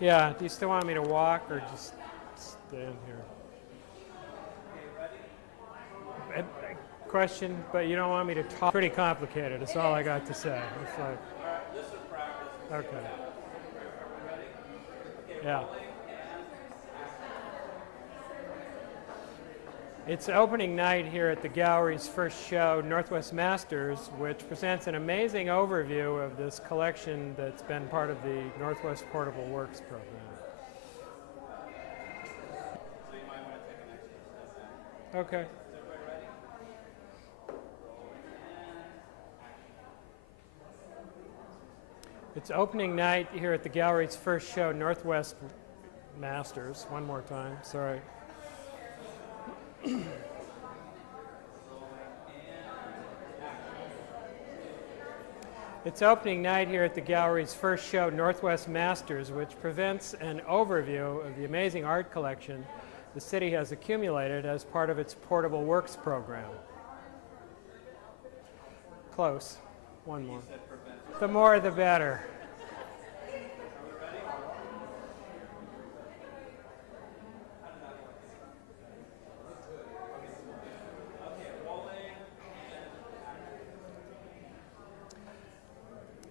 Yeah, do you still want me to walk or just stand here? Question, but you don't want me to talk. Pretty complicated, that's all I got to say. It's like, okay. Yeah. It's opening night here at the gallery's first show, Northwest Masters, which presents an amazing overview of this collection that's been part of the Northwest Portable Works program. Okay. It's opening night here at the gallery's first show, Northwest Masters. One more time, sorry. It's opening night here at the gallery's first show, Northwest Masters, which presents an overview of the amazing art collection the city has accumulated as part of its Portable Works program. Close. One more. The more, the better.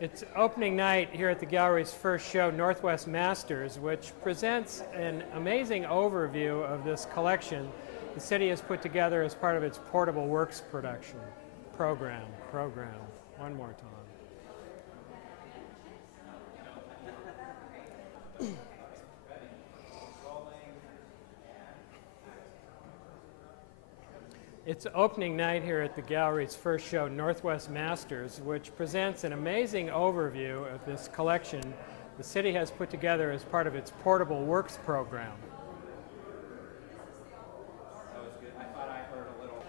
It's opening night here at the gallery's first show, Northwest Masters, which presents an amazing overview of this collection the city has put together as part of its Portable Works program. One more time. It's opening night here at the gallery's first show, Northwest Masters, which presents an amazing overview of this collection the city has put together as part of its Portable Works program. That was good. I thought I heard a little.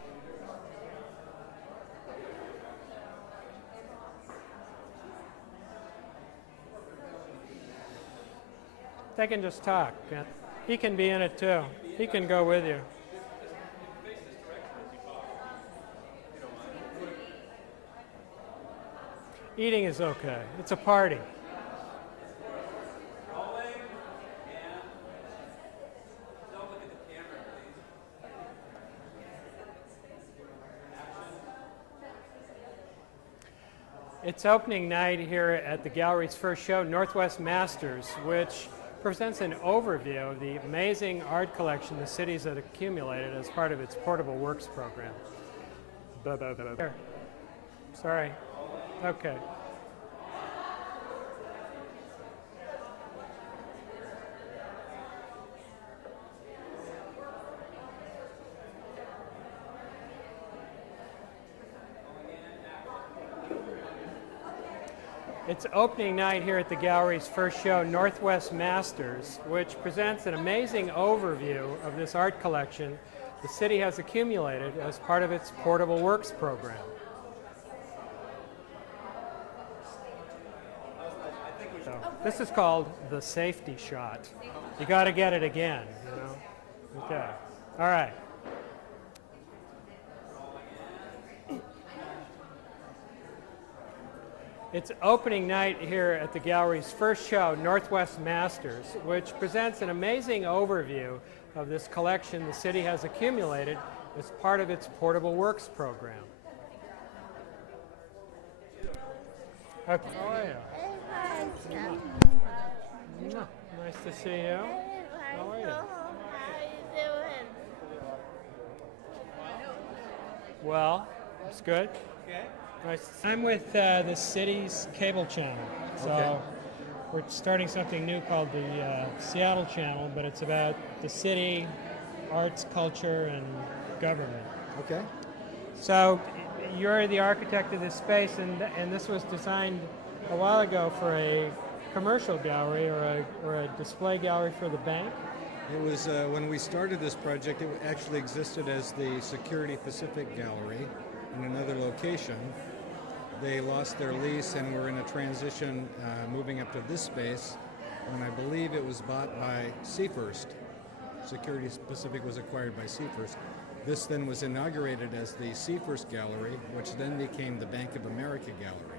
They can just talk. He can be in it too. He can go with you. Eating is okay. It's a party. Rolling and don't look at the camera, please. Action. It's opening night here at the gallery's first show, Northwest Masters, which presents an overview of the amazing art collection the cities have accumulated as part of its Portable Works program. Here. Sorry. Okay. It's opening night here at the gallery's first show, Northwest Masters, which presents an amazing overview of this art collection the city has accumulated as part of its Portable Works program. So, this is called the safety shot. You got to get it again, you know? Okay. All right. It's opening night here at the gallery's first show, Northwest Masters, which presents an amazing overview of this collection the city has accumulated as part of its Portable Works program. Okay. How are you? Nice to see you. How are you? Well, it's good. Okay. Nice. I'm with the city's cable channel. So we're starting something new called the Seattle Channel, but it's about the city, arts, culture, and government. Okay. So you're the architect of this space, and this was designed a while ago for a commercial gallery or a display gallery for the bank. It was when we started this project, it actually existed as the Security Pacific Gallery in another location. They lost their lease and were in a transition moving up to this space when I believe it was bought by Seafirst. Security Pacific was acquired by Seafirst. This then was inaugurated as the Seafirst Gallery, which then became the Bank of America Gallery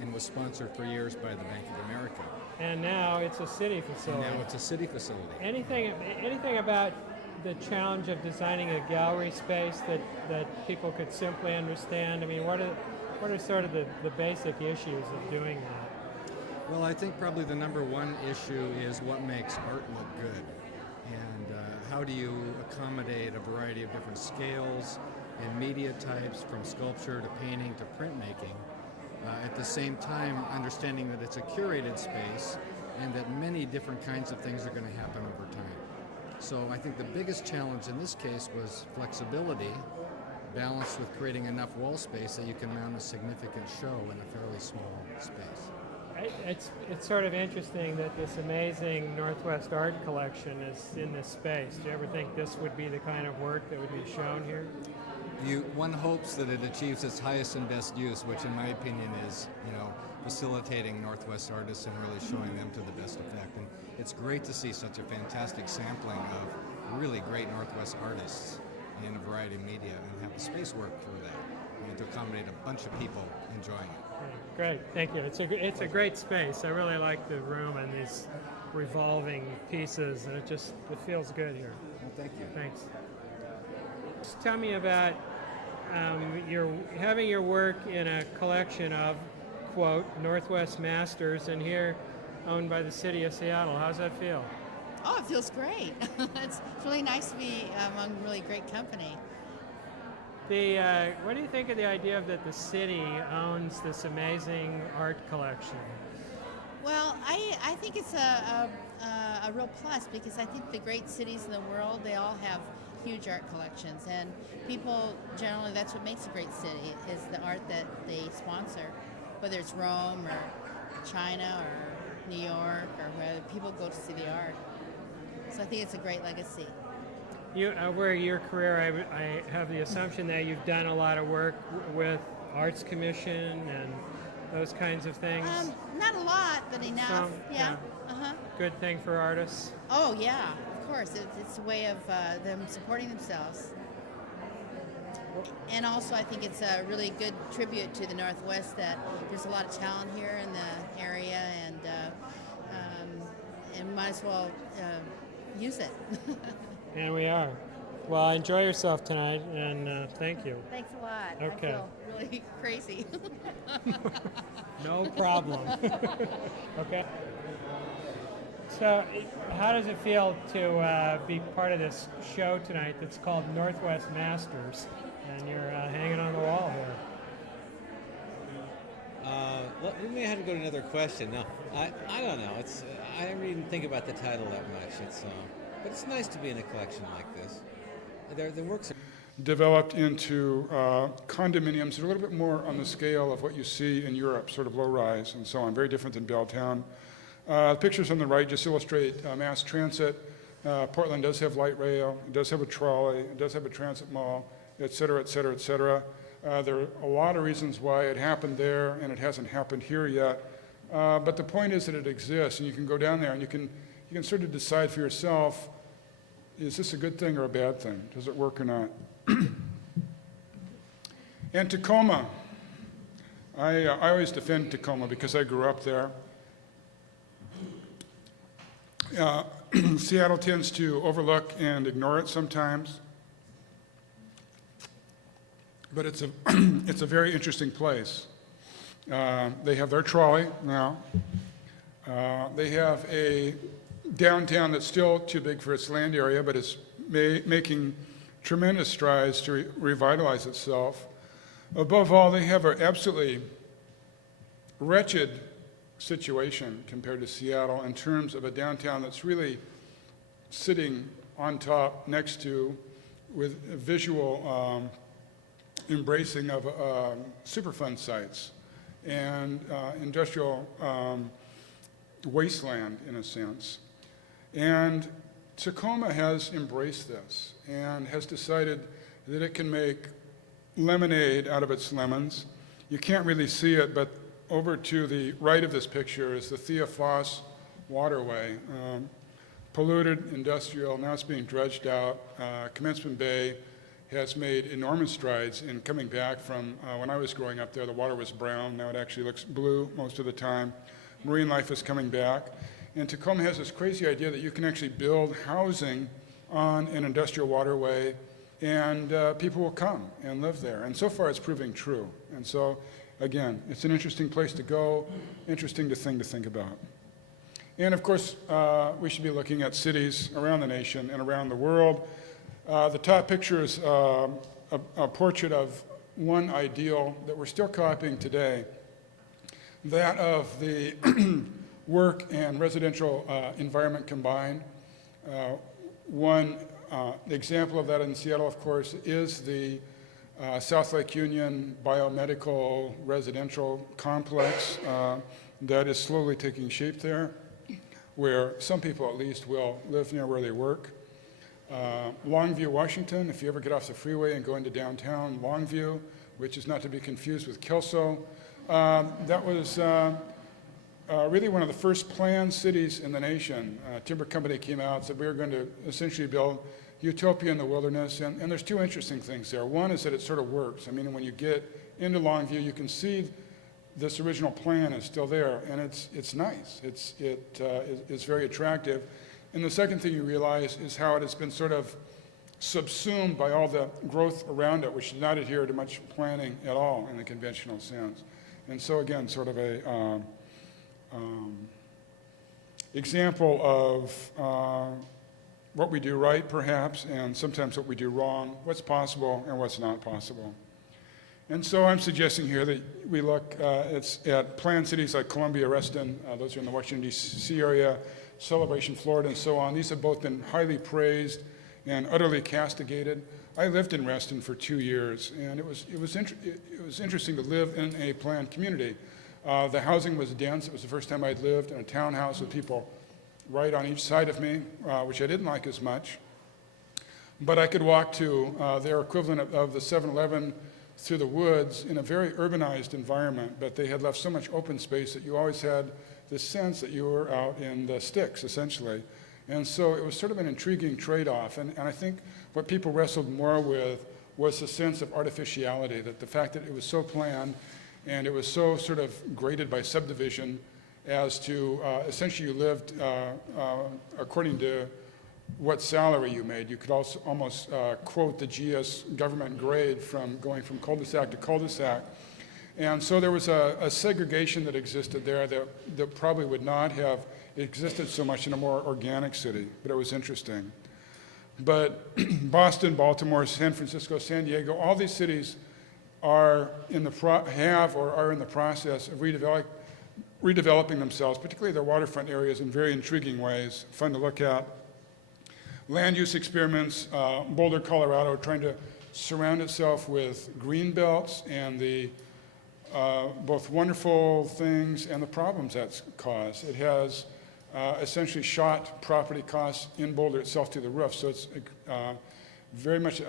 and was sponsored for years by the Bank of America. and now it's a city facility. Now it's a city facility. Anything about the challenge of designing a gallery space that people could simply understand? I mean, what are sort of the basic issues of doing that? Well, I think probably the number one issue is what makes art look good, and how do you accommodate a variety of different scales and media types, from sculpture to painting to printmaking, at the same time understanding that it's a curated space and that many different kinds of things are going to happen over time. So I think the biggest challenge in this case was flexibility, balanced with creating enough wall space that you can mount a significant show in a fairly small space. It's sort of interesting that this amazing Northwest art collection is in this space. Do you ever think this would be the kind of work that would be shown here? One hopes that it achieves its highest and best use, which in my opinion is, facilitating Northwest artists and really showing them to the best effect. And it's great to see such a fantastic sampling of really great Northwest artists in a variety of media and have the space work for that and to accommodate a bunch of people enjoying it. Great, thank you. It's a great space. I really like the room and these revolving pieces, and it feels good here. Well, thank you. Thanks. Just tell me about having your work in a collection of, quote, Northwest Masters, and here owned by the city of Seattle. How's that feel? Oh, it feels great. It's really nice to be among really great company. What do you think of the idea that the city owns this amazing art collection? Well, I think it's a real plus, because I think the great cities in the world, they all have huge art collections, and people generally, that's what makes a great city, is the art that they sponsor, whether it's Rome or China or New York, or where people go to see the art. So I think it's a great legacy. Over your career, I have the assumption that you've done a lot of work with Arts Commission and those kinds of things. Not a lot, but enough. Some, yeah. Uh-huh. Good thing for artists. Oh, yeah, of course. It's a way of them supporting themselves. And also, I think it's a really good tribute to the Northwest, that there's a lot of talent here in the area, and might as well use it. And we are. Well, enjoy yourself tonight, and thank you. Thanks a lot. Okay. I feel really crazy. No problem. Okay. So, how does it feel to be part of this show tonight that's called Northwest Masters, and you're hanging on the wall here? We may have to go to another question. No, I don't know. I don't even think about the title that much. But it's nice to be in a collection like this. The works are developed into condominiums that are a little bit more on the scale of what you see in Europe, sort of low-rise and so on, very different than Belltown. The pictures on the right just illustrate mass transit. Portland does have light rail, it does have a trolley, it does have a transit mall, et cetera, et cetera, et cetera. There are a lot of reasons why it happened there, and it hasn't happened here yet. But the point is that it exists, and you can go down there and you can sort of decide for yourself, is this a good thing or a bad thing? Does it work or not? And Tacoma. I always defend Tacoma because I grew up there. Seattle tends to overlook and ignore it sometimes. But it's a very interesting place. They have their trolley now. They have a downtown that's still too big for its land area, but it's making tremendous strides to revitalize itself. Above all, they have an absolutely wretched situation compared to Seattle in terms of a downtown that's really sitting on top next to, with a visual embracing of Superfund sites and industrial wasteland in a sense. And Tacoma has embraced this and has decided that it can make lemonade out of its lemons. You can't really see it, but over to the right of this picture is the Thea Foss waterway. Polluted, industrial, now it's being dredged out. Commencement Bay has made enormous strides in coming back from, when I was growing up there, the water was brown, now it actually looks blue most of the time. marine life is coming back. And Tacoma has this crazy idea that you can actually build housing on an industrial waterway, and people will come and live there. And so far, it's proving true. And so, again, it's an interesting place to go, interesting thing to think about. And of course, we should be looking at cities around the nation and around the world. The top picture is a portrait of one ideal that we're still copying today, that of the work and residential environment combined. One example of that in Seattle, of course, is the South Lake Union Biomedical Residential Complex that is slowly taking shape there, where some people at least will live near where they work. Longview, Washington, if you ever get off the freeway and go into downtown Longview, which is not to be confused with Kelso, that was really one of the first planned cities in the nation. Timber Company came out and said we were going to essentially build utopia in the wilderness, and there's two interesting things there. One is that it sort of works. I mean, when you get into Longview, you can see this original plan is still there, and it's nice. It's very attractive. And the second thing you realize is how it has been sort of subsumed by all the growth around it, which did not adhere to much planning at all in the conventional sense. And so again, sort of a example of what we do right, perhaps, and sometimes what we do wrong, what's possible and what's not possible. And so I'm suggesting here that we look at planned cities like Columbia, Reston, those are in the Washington, D.C. area, Celebration, Florida, and so on. These have both been highly praised and utterly castigated. I lived in Reston for 2 years, and it was interesting to live in a planned community. The housing was dense. It was the first time I'd lived in a townhouse with people right on each side of me, which I didn't like as much. But I could walk to their equivalent of the 7-Eleven through the woods in a very urbanized environment, but they had left so much open space that you always had this sense that you were out in the sticks, essentially. And so it was sort of an intriguing trade-off. And I think what people wrestled more with was the sense of artificiality, that the fact that it was so planned and it was so sort of graded by subdivision as to essentially you lived according to what salary you made. You could also almost quote the GS government grade from going from cul-de-sac to cul-de-sac. And so there was a segregation that existed there that probably would not have existed so much in a more organic city, but it was interesting. But Boston, Baltimore, San Francisco, San Diego, all these cities are in the process of redeveloping themselves, particularly their waterfront areas, in very intriguing ways, fun to look at. Land use experiments, Boulder, Colorado, trying to surround itself with green belts and the both wonderful things and the problems that's caused. It has essentially shot property costs in Boulder itself to the roof, so it's very much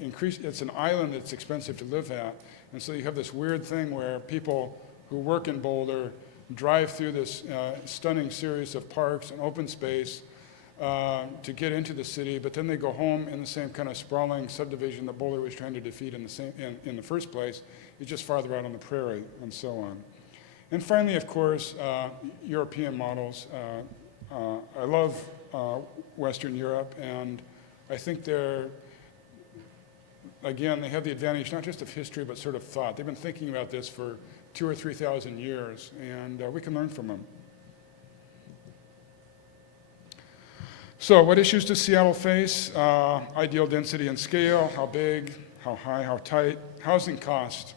increased. It's an island that's expensive to live at, and so you have this weird thing where people who work in Boulder drive through this stunning series of parks and open space to get into the city, but then they go home in the same kind of sprawling subdivision that Boulder was trying to defeat in the first place. It's just farther out on the prairie, and so on. And finally, of course, European models. I love Western Europe, and I think again, they have the advantage not just of history, but sort of thought. They've been thinking about this for 2,000 or 3,000 years, and we can learn from them. So what issues does Seattle face? Ideal density and scale, how big, how high, how tight, housing cost,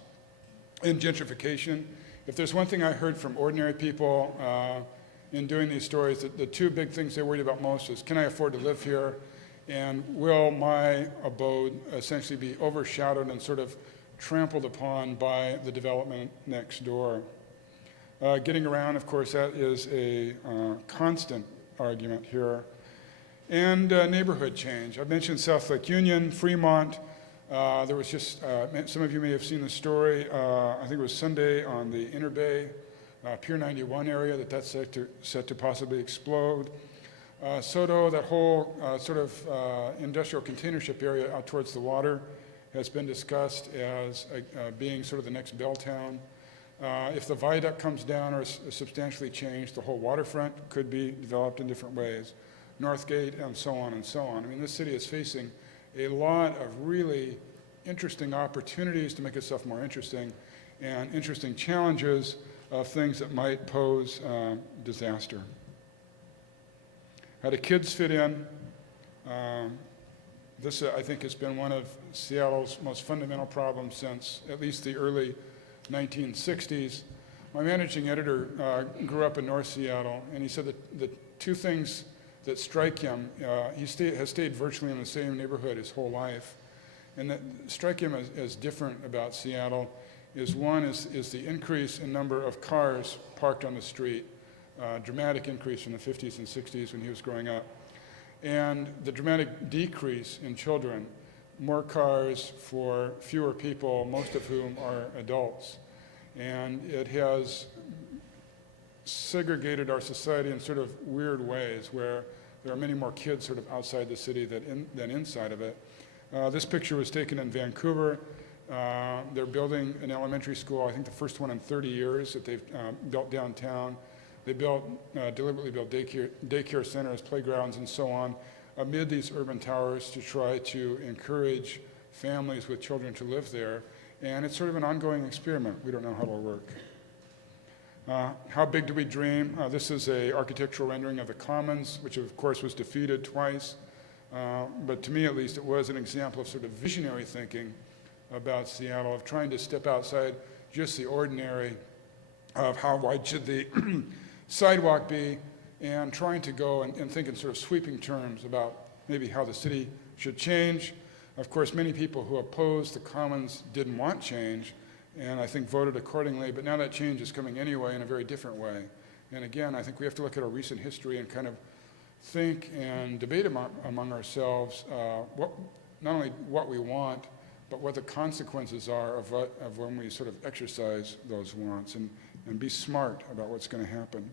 and gentrification. If there's one thing I heard from ordinary people in doing these stories, the two big things they worried about most is, can I afford to live here? And will my abode essentially be overshadowed and sort of trampled upon by the development next door? Getting around, of course, that is a constant argument here. And neighborhood change. I mentioned South Lake Union, Fremont. There was just, some of you may have seen the story, I think it was Sunday on the Inner Bay, Pier 91 area, that's set to possibly explode. Soto, that whole sort of industrial container ship area out towards the water has been discussed as being sort of the next Belltown. If the viaduct comes down or is substantially changed, the whole waterfront could be developed in different ways, Northgate, and so on and so on. I mean, this city is facing a lot of really interesting opportunities to make itself more interesting and interesting challenges of things that might pose disaster. How do kids fit in? This, I think, has been one of Seattle's most fundamental problems since at least the early 1960s. My managing editor grew up in North Seattle, and he said that the two things that strike him, has stayed virtually in the same neighborhood his whole life, and that strike him as different about Seattle is one is the increase in number of cars parked on the street, dramatic increase from the 50s and 60s when he was growing up, and the dramatic decrease in children, more cars for fewer people, most of whom are adults. And it has segregated our society in sort of weird ways where there are many more kids sort of outside the city than inside of it. This picture was taken in Vancouver. They're building an elementary school, I think the first one in 30 years that they've built downtown. They deliberately built daycare centers, playgrounds, and so on amid these urban towers to try to encourage families with children to live there. And it's sort of an ongoing experiment. We don't know how it'll work. How big do we dream? This is an architectural rendering of the Commons, which of course was defeated twice. But to me, at least, it was an example of sort of visionary thinking about Seattle, of trying to step outside just the ordinary of how wide should the sidewalk be, and trying to go and think in sort of sweeping terms about maybe how the city should change. Of course, many people who opposed the Commons didn't want change, and I think voted accordingly, but now that change is coming anyway in a very different way. And again, I think we have to look at our recent history and kind of think and debate among ourselves not only what we want, but what the consequences are of when we sort of exercise those wants, and be smart about what's going to happen.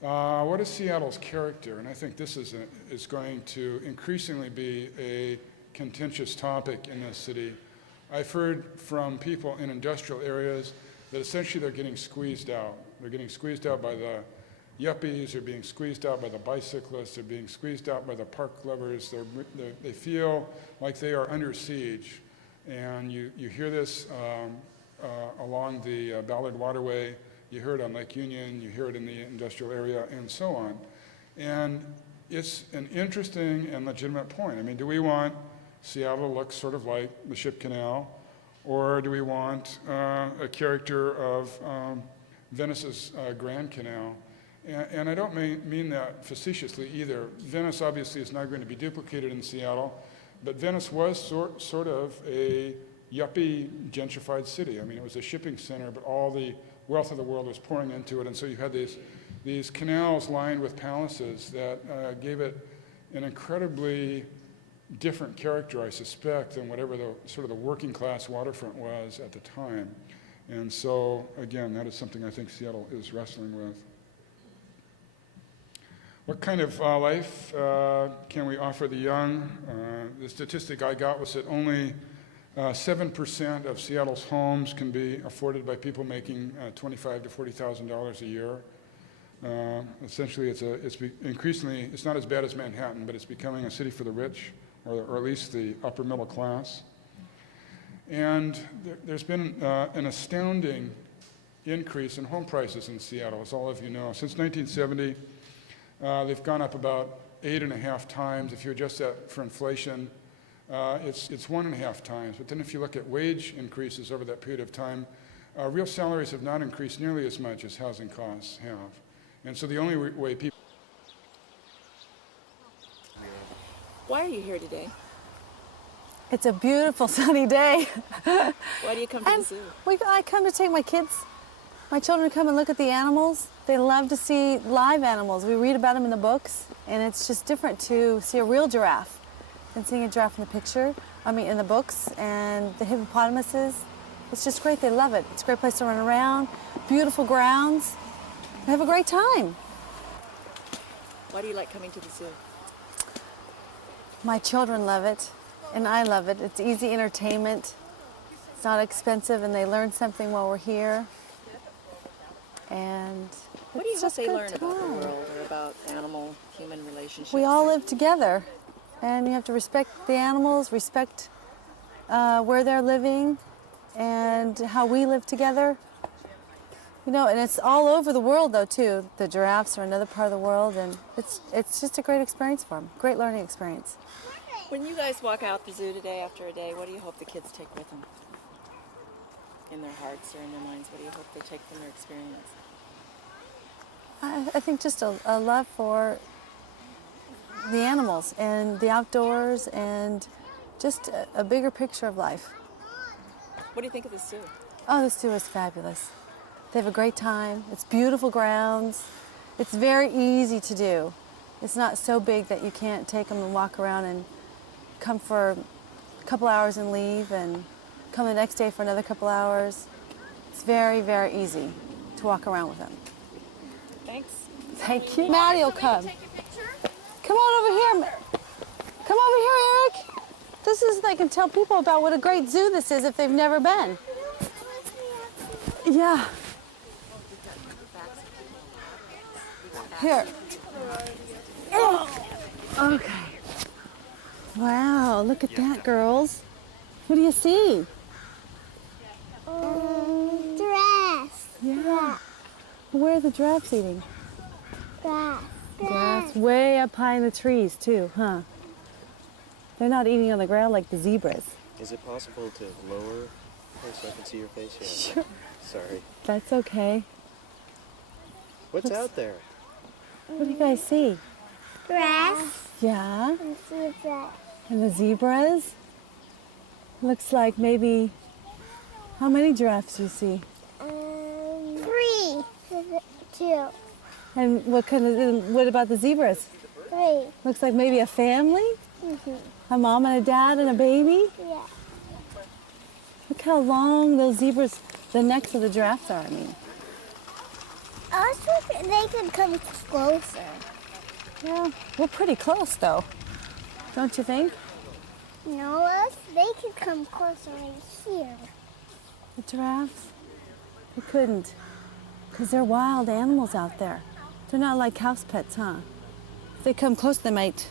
What is Seattle's character? And I think this is going to increasingly be a contentious topic in this city. I've heard from people in industrial areas that essentially they're getting squeezed out. They're getting squeezed out by the yuppies, they're being squeezed out by the bicyclists, they're being squeezed out by the park lovers. They feel like they are under siege. And you hear this along the Ballard Waterway, you hear it on Lake Union, you hear it in the industrial area, and so on. And it's an interesting and legitimate point. I mean, do we want Seattle to look sort of like the Ship Canal, or do we want a character of Venice's Grand Canal? And I don't mean that facetiously either. Venice obviously is not going to be duplicated in Seattle, but Venice was sort of a yuppie gentrified city. I mean, it was a shipping center, but all the wealth of the world was pouring into it, and so you had these canals lined with palaces that gave it an incredibly different character, I suspect, than whatever the sort of the working class waterfront was at the time. And so, again, that is something I think Seattle is wrestling with. What kind of life can we offer the young? The statistic I got was that only 7% of Seattle's homes can be afforded by people making $25,000 to $40,000 a year. Essentially, it's not as bad as Manhattan, but it's becoming a city for the rich, or at least the upper middle class. And there's been an astounding increase in home prices in Seattle, as all of you know. Since 1970, they've gone up about 8.5 times. If you adjust that for inflation, it's 1.5 times. But then if you look at wage increases over that period of time, real salaries have not increased nearly as much as housing costs have. And so the only way people... Why are you here today? It's a beautiful sunny day. Why do you come to the zoo? I come to take my kids. My children come and look at the animals. They love to see live animals. We read about them in the books, and it's just different to see a real giraffe than seeing a giraffe in the books, and the hippopotamuses. It's just great. They love it. It's a great place to run around, beautiful grounds. They have a great time. Why do you like coming to the zoo? My children love it, and I love it. It's easy entertainment. It's not expensive, and they learn something while we're here. and What do you it's hope just they good learn about the time. world or about animal-human relationships? We all live together, and you have to respect the animals, respect where they're living, and how we live together. You know, and it's all over the world, though, too. The giraffes are another part of the world, and it's just a great experience for them. Great learning experience. When you guys walk out the zoo today after a day, what do you hope the kids take with them? In their hearts or in their minds, what do you hope they take from their experience? I think just a love for the animals and the outdoors and just a bigger picture of life. What do you think of the zoo? Oh, the zoo is fabulous. They have a great time. It's beautiful grounds. It's very easy to do. It's not so big that you can't take them and walk around and come for a couple hours and leave and come the next day for another couple hours. It's very, very easy to walk around with them. Thanks. Thank you. Maddie will come. Come on over here. Come over here, Eric. This is, they can tell people about what a great zoo this is if they've never been. Yeah. Here. Oh. Okay. Wow, look at that, girls. What do you see? Dress. Yeah. Where are the giraffes eating? Grass. Grass. Way up high in the trees, too, huh? They're not eating on the ground like the zebras. Is it possible to lower so I can see your face? Yeah. Sure. Sorry. That's okay. What's out there? What do you guys see? Grass. Yeah. And zebra. And the zebras? Looks like maybe, how many giraffes do you see? 3. 2. And what about the zebras? 3. Looks like maybe a family? Mm-hmm. A mom and a dad and a baby? Yeah. Look how long those zebras, the necks of the giraffes are, I mean. Also, they could come closer. Yeah, we're pretty close though. Don't you think? No, they could come closer right here. The giraffes? They couldn't. Because they're wild animals out there. They're not like house pets, huh? If they come close, they might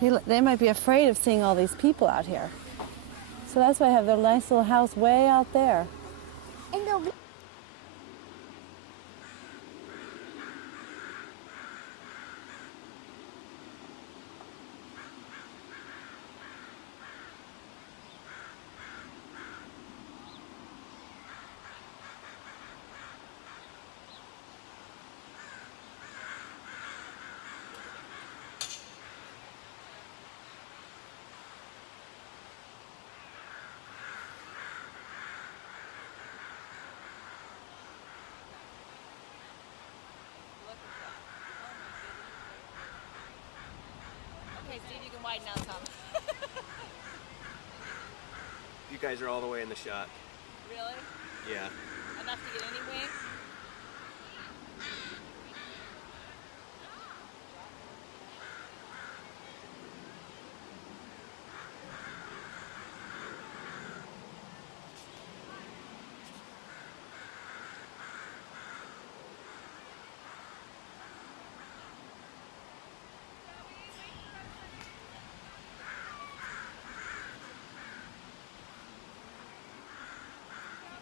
be afraid of seeing all these people out here. So that's why I have their nice little house way out there. And they'll be Okay, Steve, you can widen out some. You guys are all the way in the shot. Really? Yeah. Enough to get any wing?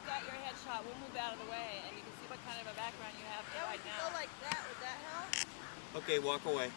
Got your headshot. We'll move out of the way and you can see what kind of a background you have to widen out. Go like that. Would that help? Okay, walk away.